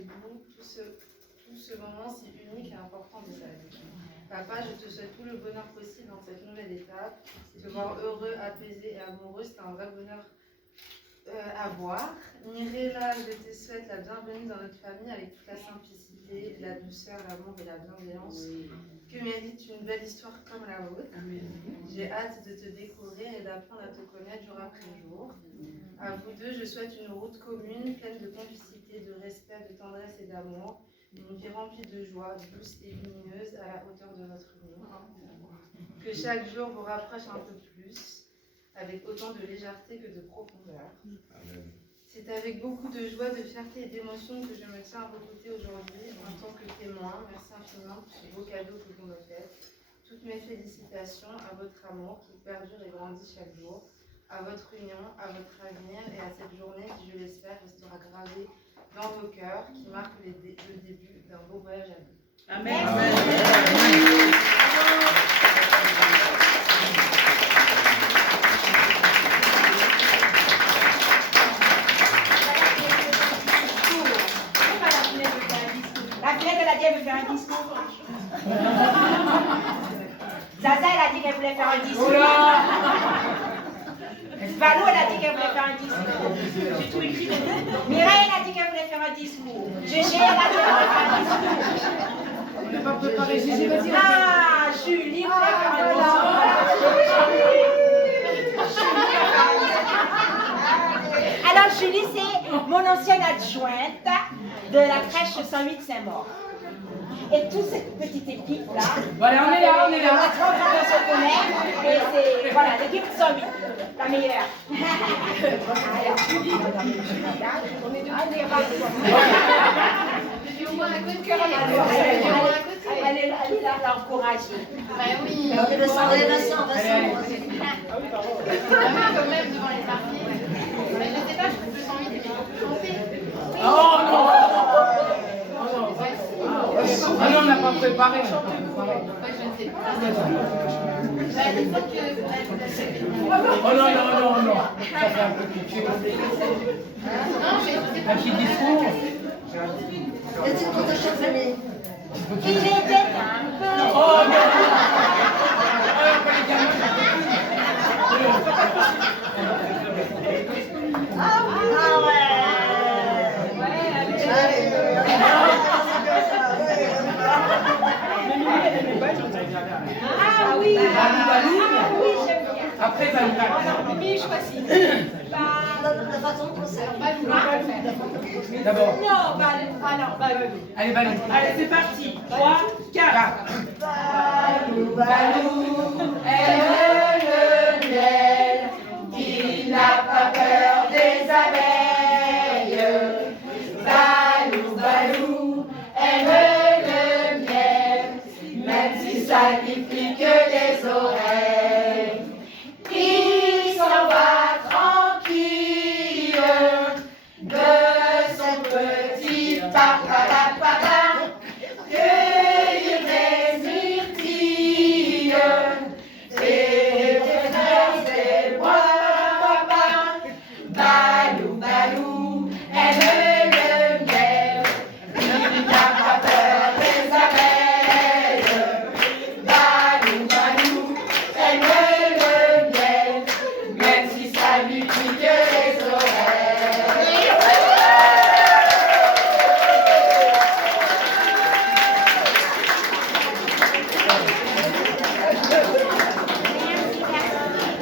avec vous tout ce moment si unique et important de sa vie. Papa, je te souhaite tout le bonheur possible dans cette nouvelle étape. Te voir heureux, apaisé et amoureux, c'est un vrai bonheur à voir. Mirella, je te souhaite la bienvenue dans notre famille avec toute la simplicité, la douceur, l'amour et la bienveillance que mérite une belle histoire comme la vôtre. J'ai hâte de te découvrir et d'apprendre à te connaître jour après jour. À vous deux, je souhaite une route commune, pleine de complicité, de respect, de tendresse et d'amour. Une vie remplie de joie, douce et lumineuse à la hauteur de votre union. Que chaque jour vous rapproche un peu plus, avec autant de légèreté que de profondeur. Amen. C'est avec beaucoup de joie, de fierté et d'émotion que je me tiens à vos côtés aujourd'hui en tant que témoin. Merci infiniment pour ce beau cadeau que vous me faites. Toutes mes félicitations à votre amour qui perdure et grandit chaque jour, à votre union, à votre avenir et à cette journée qui, je l'espère, restera gravée dans vos cœurs, qui marque le début d'un beau voyage à vous. Amen. Amen. La Finette, elle a dit qu'elle veut faire un discours. Zaza, elle a dit qu'elle voulait faire un discours. Valou, elle a dit qu'elle voulait faire un discours. J'ai tout écrit. Mireille, elle a dit qu'elle voulait faire un discours. Gégé, elle a dit qu'elle voulait faire un discours. On n'a pas préparé Gégé, vas-y. Ah, Julie voulait faire un discours. Alors, Julie, c'est mon ancienne adjointe de la crèche 108 Saint-Maur. Et toute cette petite équipe-là. Voilà, on est là. On a 30 ans qu'on se connaît. Et c'est, voilà, l'équipe 108, la meilleure. Alors, on est deux. J'ai au moins un coup de cœur Allez là, l'encourager. Bah oui. Vincent, Quand même devant les parquets. Mais je sais pas, je trouve que 108 est bien plus chanté. Oh non. Ah non, on n'a pas préparé. Ouais, je ne sais pas. Bah, il faut que Oh non. Ça fait un peu piqué. Non, mais je sais pas. Un petit discours. Est-ce que ta chère famille? Il était un peu. Oh non. Ah ouais. Ah oui, j'aime bien. Après, Balou. Oui, je choisis. La façon de procéder. D'abord. Non, Balou. Ah non, Balou. Allez, Balou. Allez, c'est parti. 3, 4. Balou, aime le miel, qui n'a pas peur des abeilles. Balou, aime le miel, même si ça lui pique les oreilles. Il s'en va tranquille de son petit papa, cueillir des myrtilles et des fleurs des bois. Balou, aime le miel, il n'a pas peur des abeilles. Balou, aime le miel, même si ça lui pique les oreilles.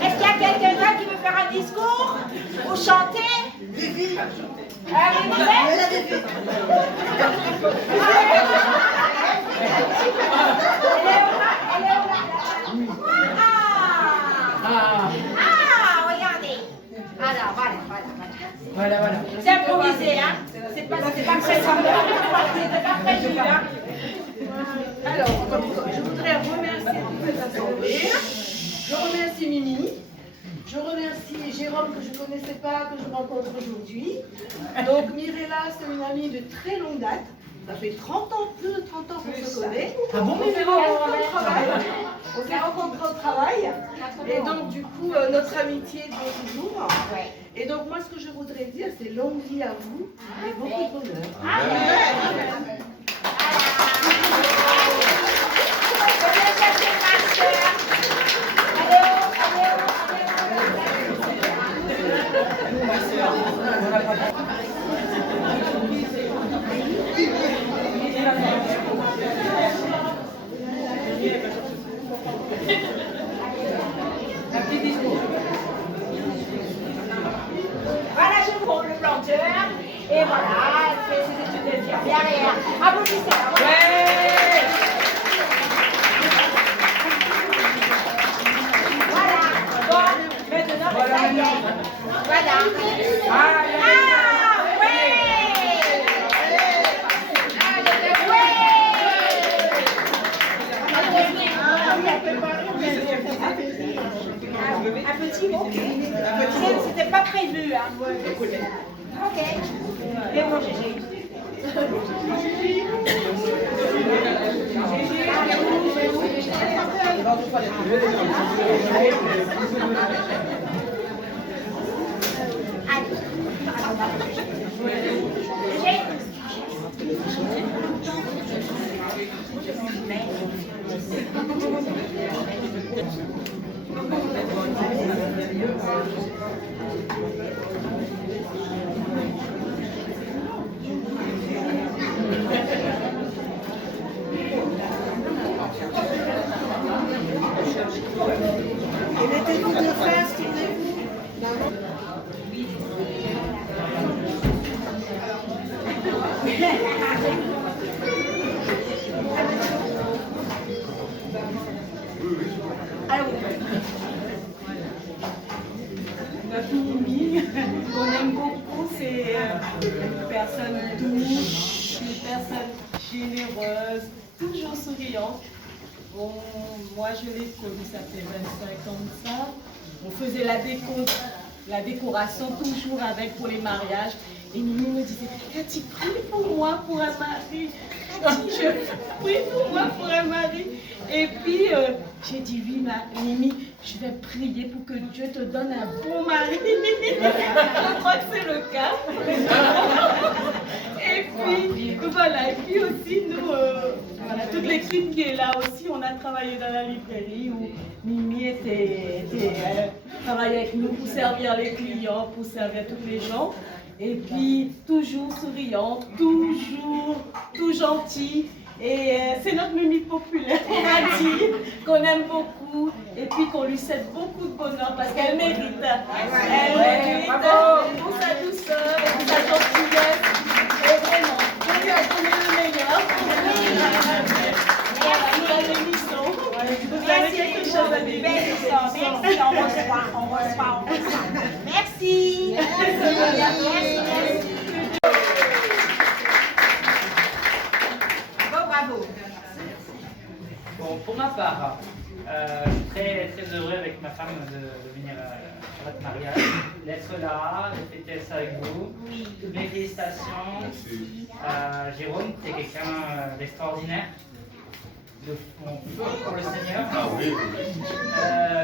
Est-ce qu'il y a quelqu'un d'autre qui veut faire un discours ou chanter? Vivi. Allez, vous êtes? Elle a des vies. Regardez. Alors, voilà. Voilà. C'est improvisé, hein? C'est pas très simple. C'est pas très dur, hein? Alors, je voudrais remercier toute cette assemblée. Je remercie Mimi. Je remercie Jérôme que je ne connaissais pas, que je rencontre aujourd'hui. Donc Mirella, c'est une amie de très longue date. Ça fait 30 ans, plus de 30 ans qu'on se connaît. Ah bon, On s'est rencontrés au travail. Et donc du coup, notre amitié dure toujours. Et donc moi, ce que je voudrais dire, c'est longue vie à vous et beaucoup de bonheur. Amen. derrière. Applaudissez. Ouais. Voilà. Bon, maintenant, ça y est. Voilà. Ah, ouais. Un petit mot. C'était pas prévu, hein. Ok. Et mon Gégé. Et mettez-vous de face, tournez-vous. Notre Mimi, qu'on aime beaucoup, c'est une personne douce, une personne généreuse, toujours souriante. Bon, moi je l'ai connue, ça fait 25 ans de ça. On faisait la décoration toujours avec pour les mariages. Et Mimi me disait, Cathy, prie pour moi pour un mari. Je prie pour moi pour un mari. Et puis, j'ai dit, oui, Mimi, je vais prier pour que Dieu te donne un bon mari. Je crois que c'est le cas. Et puis, voilà. Et puis aussi, nous, voilà, toute l'équipe qui est là aussi, on a travaillé dans la librairie où Mimi travaillait avec nous pour servir les clients, pour servir tous les gens. Et puis, toujours souriante, toujours tout gentil. Et c'est notre Mimi populaire, on a dit, qu'on aime beaucoup. Et puis qu'on lui souhaite beaucoup de bonheur parce qu'elle mérite. Elle mérite pour sa douceur, pour sa gentillesse. Et vraiment, on lui a donné le meilleur. Voilà, nous l'émission. Vous avez quelque chose à dire? Merci, on reçoit. Merci. Merci. Bravo. Bon, pour ma part, je suis très, très heureux avec ma femme de venir à votre mariage, d'être là, de fêter ça avec vous. Toutes mes félicitations. Jérôme, tu es quelqu'un d'extraordinaire, de mon feu pour le Seigneur,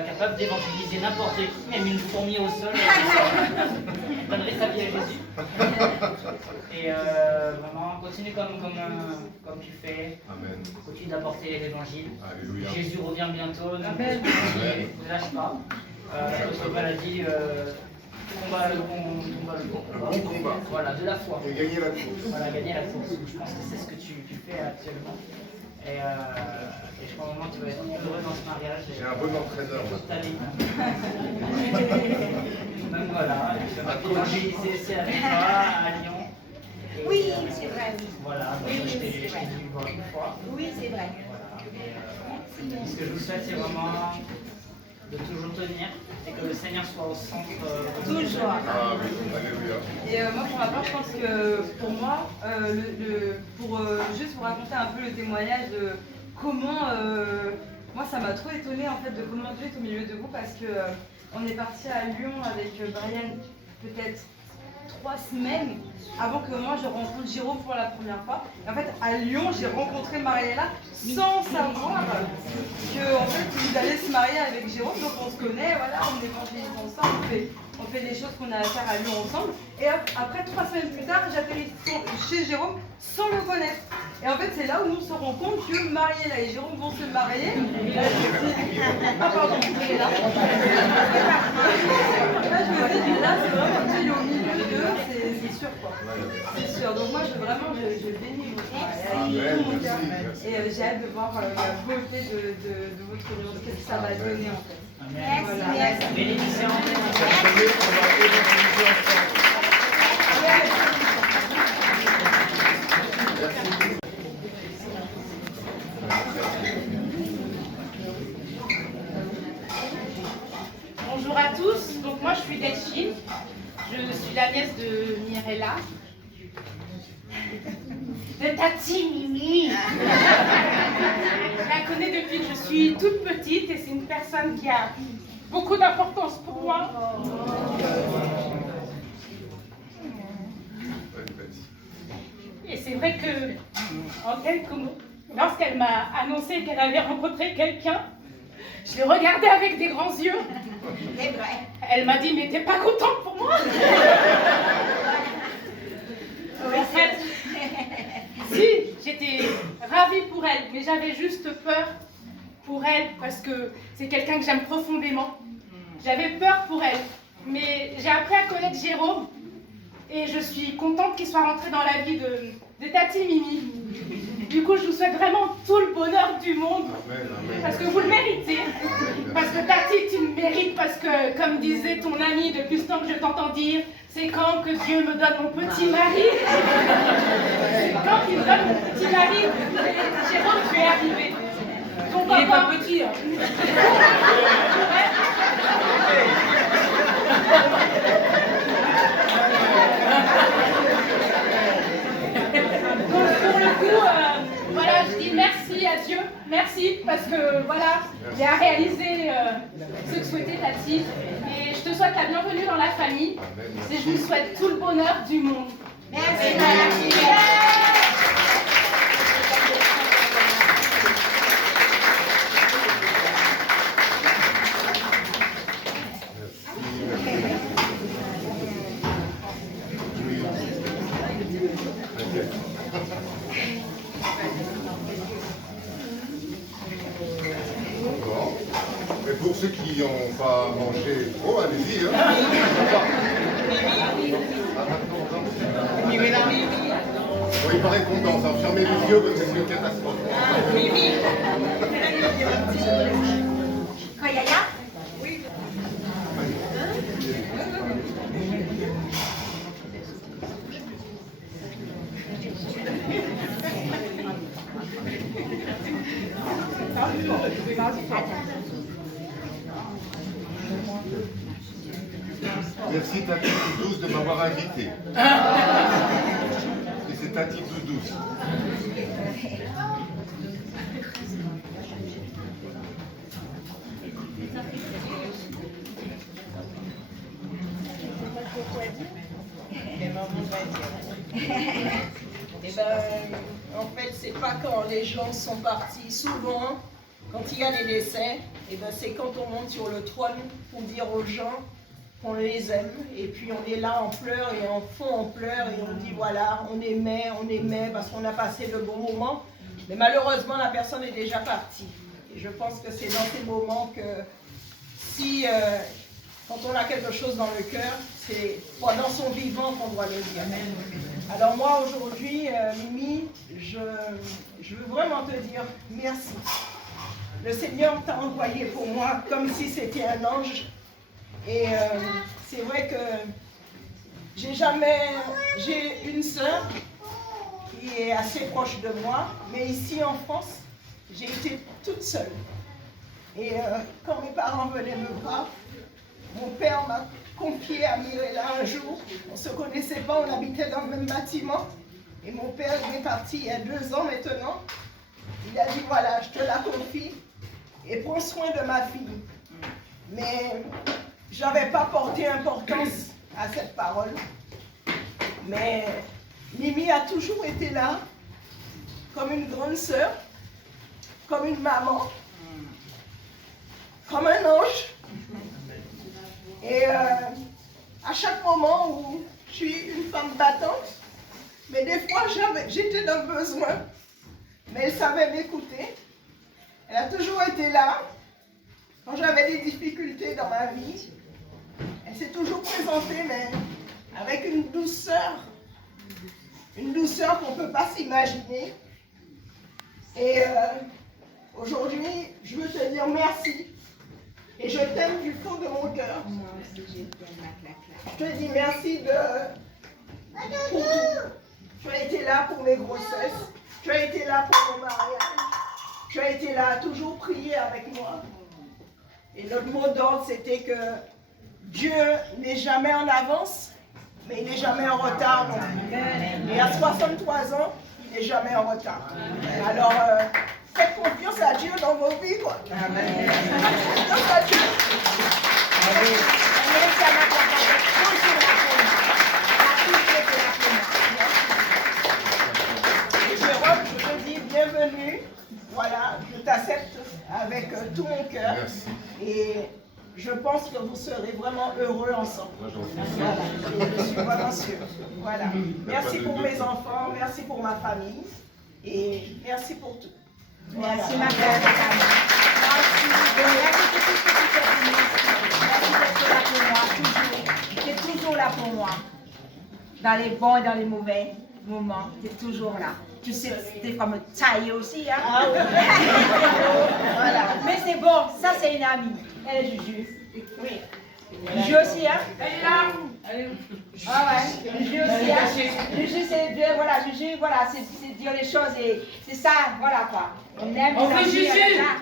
capable d'évangéliser n'importe qui, même une fourmi au sol, donnerait sa vie à Jésus. Et vraiment, continue comme tu fais. Amen. Continue d'apporter l'évangile. Alléluia. Jésus revient bientôt. Ne lâche pas. Notre maladie, combat le bon combat. Voilà, de la foi. Et gagner la course. Voilà, gagner la course. Je pense que c'est ce que tu fais actuellement. Et je crois vraiment que tu vas être heureux dans ce mariage. J'ai un bon entraîneur Toute ta maintenant. vie. Donc voilà, je vais évangéliser aussi avec toi à Lyon. Et, Oui, c'est vrai. voilà, donc je t'ai dû voir une fois. Oui, c'est vrai. Voilà. Et, ce que je vous souhaite, c'est vraiment de toujours tenir et que le Seigneur soit au centre de tout. Toujours. Ah oui, alléluia. Et moi, pour ma part, je pense que pour moi, pour juste vous raconter un peu le témoignage de comment, moi, ça m'a trop étonnée en fait de comment Dieu est au milieu de vous parce que on est parti à Lyon avec Brian peut-être 3 semaines avant que moi je rencontre Jérôme pour la première fois. Et en fait, à Lyon, j'ai rencontré Mariella sans savoir que en fait, ils allaient se marier avec Jérôme. Donc on se connaît, voilà, on évangélise ensemble, on fait les choses qu'on a à faire à Lyon ensemble. Et après 3 semaines plus tard, j'atterris chez Jérôme sans le connaître. Et en fait, c'est là où on se rend compte que Mariella et Jérôme vont se marier. Ah pardon, il est là. Là, je me dis, là, c'est vraiment Dieu au milieu d'eux, c'est sûr quoi. C'est sûr. Donc moi, je bénis votre mariage avec tout mon cœur. Merci. Et j'ai hâte de voir la beauté de votre union, qu'est-ce que ça va donner en fait. Amen. Voilà. Merci. Bénédiction. Merci. De Tati Mimi. Je la connais depuis que je suis toute petite et c'est une personne qui a beaucoup d'importance pour moi. Et c'est vrai que, en quelques mots, lorsqu'elle m'a annoncé qu'elle avait rencontré quelqu'un, je l'ai regardée avec des grands yeux. C'est vrai. Elle m'a dit, mais t'es pas contente pour moi? En fait, si, j'étais ravie pour elle, mais j'avais juste peur pour elle parce que c'est quelqu'un que j'aime profondément. J'avais peur pour elle, mais j'ai appris à connaître Jérôme et je suis contente qu'il soit rentré dans la vie de Tati Mimi. Du coup, je vous souhaite vraiment tout le bonheur du monde, parce que vous le méritez, parce que Tati, tu le mérites, parce que, comme disait ton ami depuis ce temps que je t'entends dire, c'est quand que Dieu me donne mon petit mari. C'est quand il me donne mon petit mari. Jérôme, tu es arrivé. Ton papa, Il est pas petit, hein. Pour le coup, voilà, je dis merci à Dieu, merci, parce que voilà, il a réalisé ce que souhaitait Tati. Et je te souhaite la bienvenue dans la famille. Et je vous souhaite tout le bonheur du monde. Merci, Madame. Et pour ceux qui n'ont pas mangé trop, allez-y. Hein. Il paraît content, ça. Fermez les yeux parce que c'est une catastrophe. Quoi, Yaya? Oui. Merci Tati Doudouce de m'avoir invité. Et c'est Tati Doudouce. Eh ben, en fait, c'est pas quand les gens sont partis. Souvent, quand il y a des décès, eh ben, c'est quand on monte sur le trône pour dire aux gens qu'on les aime. Et puis on est là, on pleure et en fond on pleure et on dit voilà, on aimait parce qu'on a passé de bons moments. Mais malheureusement, la personne est déjà partie. Et je pense que c'est dans ces moments que si, quand on a quelque chose dans le cœur, c'est pendant son vivant qu'on doit le dire. Alors moi aujourd'hui, Mimi, je veux vraiment te dire merci. Le Seigneur t'a envoyé pour moi comme si c'était un ange. Et c'est vrai que j'ai une sœur qui est assez proche de moi, mais ici en France, j'ai été toute seule. Et quand mes parents venaient me voir, mon père m'a confié à Mirella un jour. On ne se connaissait pas, on habitait dans le même bâtiment. Et mon père est parti il y a 2 ans maintenant. Il a dit voilà, je te la confie et prends soin de ma fille. Mais je n'avais pas porté importance à cette parole. Mais Mimi a toujours été là, comme une grande sœur, comme une maman, comme un ange. Et à chaque moment où je suis une femme battante, mais des fois j'étais dans le besoin, mais elle savait m'écouter. Elle a toujours été là. Quand j'avais des difficultés dans ma vie, elle s'est toujours présentée, mais avec une douceur qu'on ne peut pas s'imaginer. Et aujourd'hui, je veux te dire merci. Et je t'aime du fond de mon cœur. Je te dis merci pour tout. Tu as été là pour mes grossesses. Tu as été là pour mon mariage. Tu as été là à toujours prier avec moi. Et notre mot d'ordre, c'était que Dieu n'est jamais en avance, mais il n'est jamais en retard non plus. Et à 63 ans, il n'est jamais en retard. Alors, faites confiance à Dieu dans vos vies, quoi. Amen. Confiance à Dieu. Et Jérôme, je te dis bienvenue. Voilà, je t'accepte avec tout mon cœur. Merci. Et je pense que vous serez vraiment heureux ensemble. Voilà, je suis vraiment sûre. Voilà. Merci pour mes enfants, merci pour ma famille et merci pour tout. Voilà. Merci ma belle. Merci pour tout ce que tu fais pour nous. Merci d'être là pour moi, toujours. Tu es toujours là pour moi. Dans les bons et dans les mauvais moments, tu es toujours là. Tu sais, des fois me tailler aussi, hein. Ah oui. Voilà. Mais c'est bon, ça c'est une amie. Elle est Juju. Oui. Juju aussi, hein. Elle est là. Ah ouais. Juju aussi, hein. Juju, c'est bien, voilà, Juju, voilà, c'est dire les choses et c'est ça, voilà quoi. On aime On les fait amis, Juju. elle est là.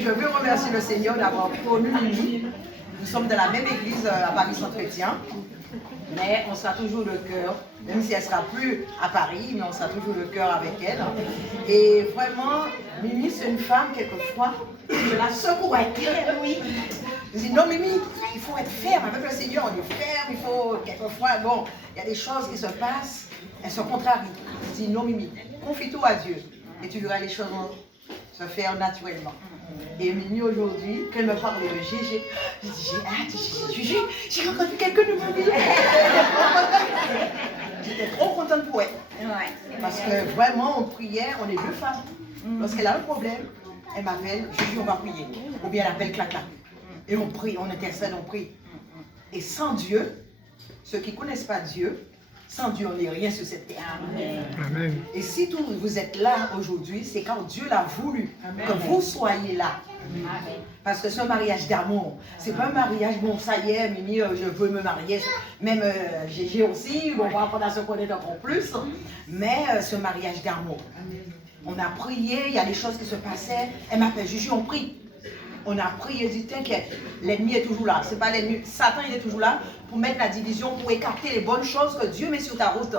Je veux remercier le Seigneur d'avoir connu Mimi. Nous sommes dans la même église à Paris Saint-Chrétien, mais on sera toujours le cœur, même si elle ne sera plus à Paris, mais on sera toujours le cœur avec elle. Et vraiment, Mimi, c'est une femme, quelquefois, je la secourais. Oui. Je dis, non Mimi, il faut être ferme avec le Seigneur, on est ferme, il faut, quelquefois, bon, il y a des choses qui se passent, elles se contrarient. Je dis, non Mimi, confie tout à Dieu, et tu verras les choses se faire naturellement. Et Mimi aujourd'hui, quand elle me parle de Gégé, je dis, j'ai rencontré quelqu'un de ma vie. J'étais trop contente pour elle. Parce que vraiment, on priait, on est deux femmes. Lorsqu'elle a un problème, elle m'appelle, Juju, on va prier. Ou bien elle appelle Clac-Clac. Et on prie, on intercède, on prie. Et sans Dieu, ceux qui ne connaissent pas Dieu, sans Dieu, on n'est rien sur cette terre. Amen. Et si vous êtes là aujourd'hui, c'est quand Dieu l'a voulu que vous soyez là. Amen. Parce que c'est un mariage d'amour. C'est pas un mariage, bon, ça y est, Mimi, je veux me marier. Même Gégé aussi, on va apprendre à se connaître encore plus. Mais c'est un mariage d'amour. On a prié, il y a des choses qui se passaient. Elle m'appelle Juju, on prie. On a prié, dit t'inquiète, l'ennemi est toujours là. C'est pas l'ennemi, Satan il est toujours là pour mettre la division, pour écarter les bonnes choses que Dieu met sur ta route.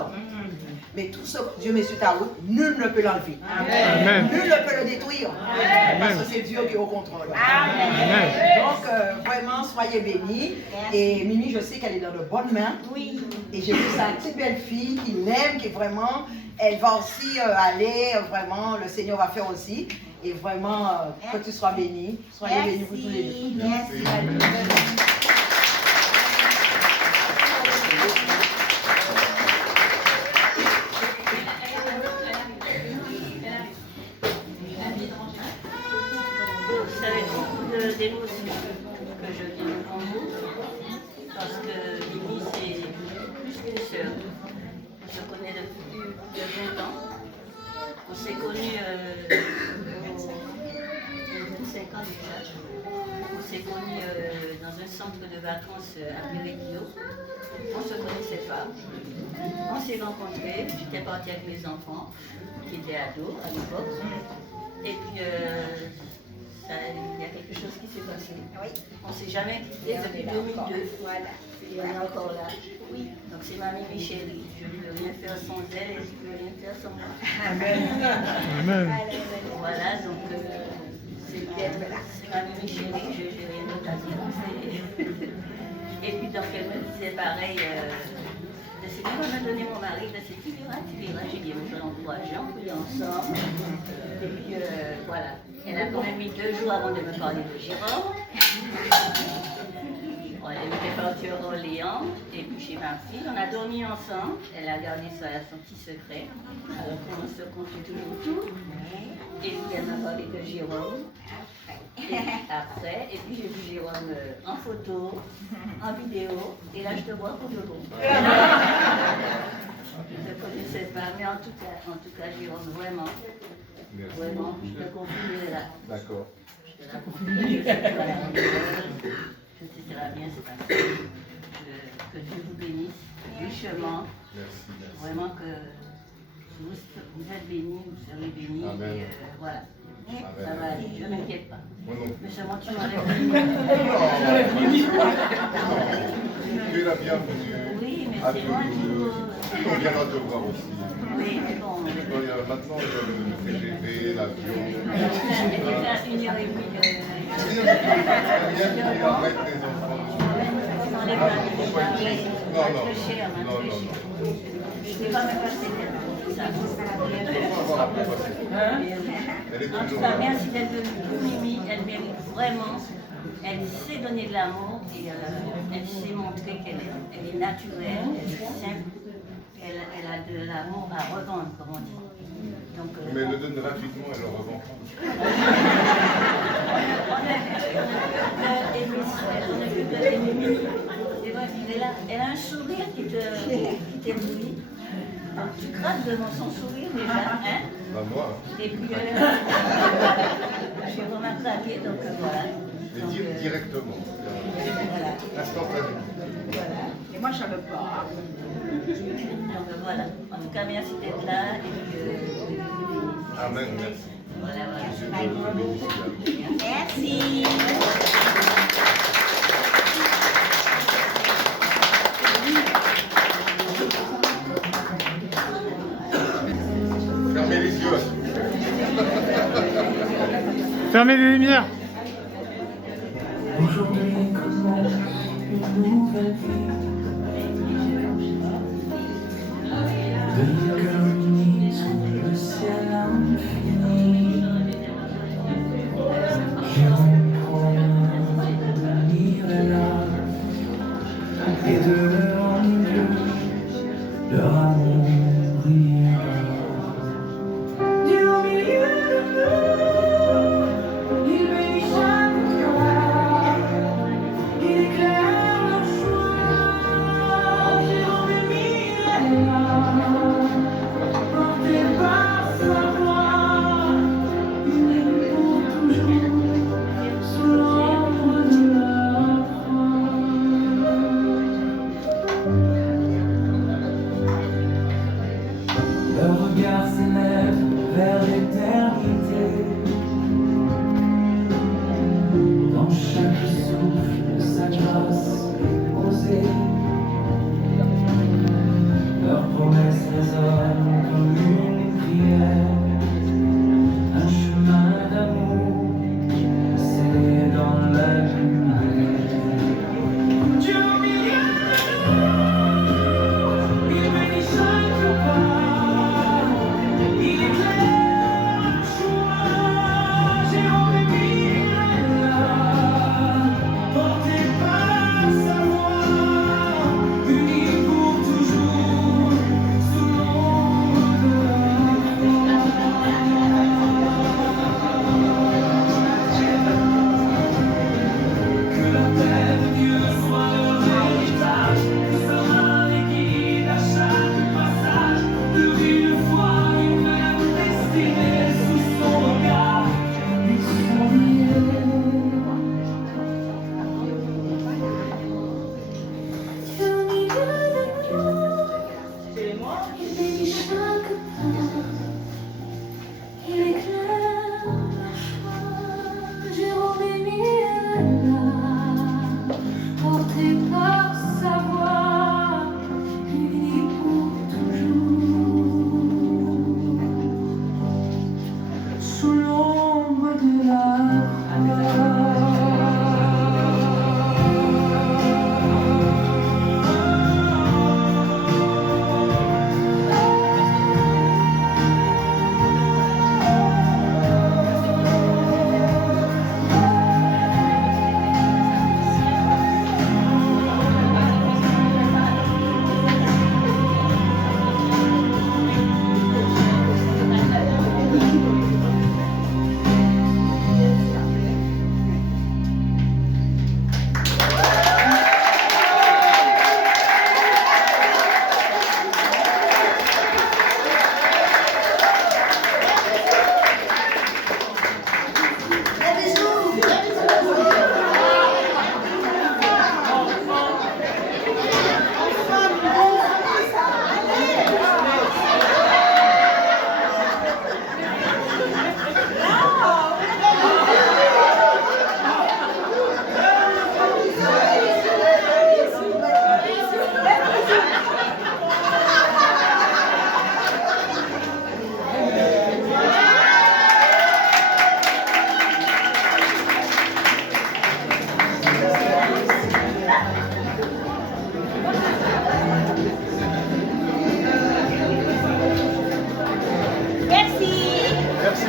Mais tout ce que Dieu met sur ta route, nul ne peut l'enlever. Nul ne peut le détruire. Parce que c'est Dieu qui est au contrôle. Donc vraiment, soyez bénis. Et Mimi, je sais qu'elle est dans de bonnes mains. Oui. Et j'ai vu sa petite belle fille qui l'aime, qui vraiment, elle va aussi aller, vraiment, le Seigneur va faire aussi. Et vraiment, que tu sois béni. Soyez bénis pour tous les deux. Merci. Vous savez, beaucoup d'émotions que je vis devant vous, parce que Mimi, c'est plus qu'une sœur. Je la connais depuis plus de 20 ans. On s'est connus au 5 ans déjà. On s'est connus dans un centre de vacances à Péréquio. On ne se connaissait pas. On s'est rencontrés. J'étais partie avec mes enfants, qui étaient ados à l'époque. Et puis, il y a quelque chose qui s'est passé. Oui. On ne s'est jamais quitté depuis 2002. Voilà. Et on est encore là. Oui. Donc c'est ma Mimi chérie. Je ne peux rien faire sans elle et je ne peux rien faire sans moi. Amen. Amen. Voilà, donc c'est ma Mimi chérie. Je n'ai rien d'autre à dire. Et puis donc elle me disait pareil. C'est lui qui m'a donné mon mari, c'est tu verras, j'ai dit, on l'encourager, on prie ensemble. Et puis voilà, elle a quand même mis 2 jours avant de me parler de Jérôme. Elle était partie à Orléans, et puis chez ma fille, on a dormi ensemble. Elle a gardé ça à son petit secret, alors qu'on se confie toujours tout. Et puis elle m'a parlé de Jérôme. Et après, et puis j'ai vu Jérôme en photo, en vidéo, et là je te vois pour de bon. Je ne te connaissais pas, mais en tout cas Jérôme, vraiment, vraiment, je te confie là. D'accord. Je te la confie, tout ira bien se passer. Que Dieu vous bénisse richement. Vraiment que vous êtes bénis, vous serez bénis. Et, voilà. Ça va aller, je ne m'inquiète pas. Moi non plus. Mais seulement tu m'enlèves. Tu es la bienvenue. Oui, mais à c'est loin du Toulouse. On viendra te voir aussi. Oui, mais bon. Maintenant, il y a le TGV, l'avion. Elle peut faire 1h30 Rien qui arrête les enfants. Non, Non, non. Je ne vais pas me passer ça. En tout cas, merci d'être venue pour Mimi. Elle mérite vraiment. Elle sait donner de l'amour et elle sait montrer qu'elle est naturelle, elle est simple. Elle a de l'amour à revendre, comme on dit. Donc, mais elle le donne gratuitement, elle le revend. Elle a un sourire qui t'éblouit. Donc tu craques devant son sourire déjà, hein? Bah moi. Et puis j'ai vraiment craqué, donc voilà. Mais directement. Voilà. Instantanément. Voilà. Et moi, je ne savais pas. Donc voilà. En tout cas, merci d'être là. Et puis, Amen, merci. voilà, voilà. Merci. Fermez les yeux. Fermez les lumières. Aujourd'hui commence une nouvelle vie. Deux cœurs unis sous le ciel infini. J'irai prendre l'hiver et de leur milieu, leur amour brillera. Du milieu de nous, il bénit chaque cœur, il éclaire leur choix. Jérôme et Mirella, portés par sa voix, unis pour toujours, sous l'ombre de la croix.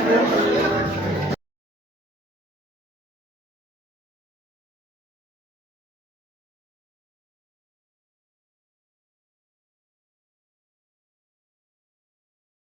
Merci.